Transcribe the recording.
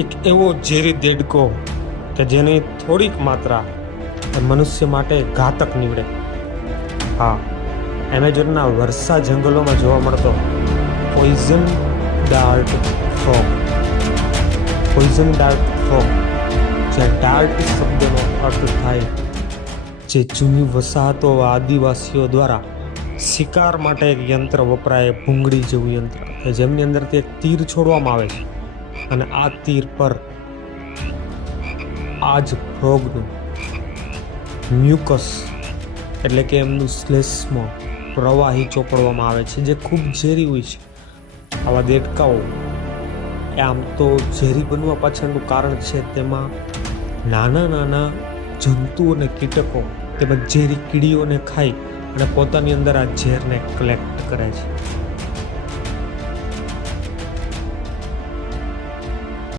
એક એવો ઝેરી દેડકો કે જેની થોડીક માત્રા એ મનુષ્ય માટે ઘાતક નીવડે. હા, એમેઝોનના વર્ષા જંગલોમાં જોવા મળતો poison dart frog. Poison dart frog, જ્યાં ડાર્ટ શબ્દનો અર્થ થાય જે જૂની વસાહતો આદિવાસીઓ દ્વારા શિકાર માટે એક યંત્ર વપરાય, ભૂંગળી જેવું યંત્ર કે જેમની અંદરથી એક તીર છોડવામાં આવે છે અને આ તીર પર આ જ ફ્રોગનું મ્યુકસ એટલે કે એમનું શ્લેષ્મ પ્રવાહી ચોપડવામાં આવે છે, જે ખૂબ ઝેરી હોય છે. આવા દેડકાઓ એ આમ તો ઝેરી બનવા પાછળનું કારણ છે તેમાં નાના નાના જંતુઓ અને કીટકો તેમજ ઝેરી કીડીઓને ખાઈ અને પોતાની અંદર આ ઝેરને કલેક્ટ કરે છે.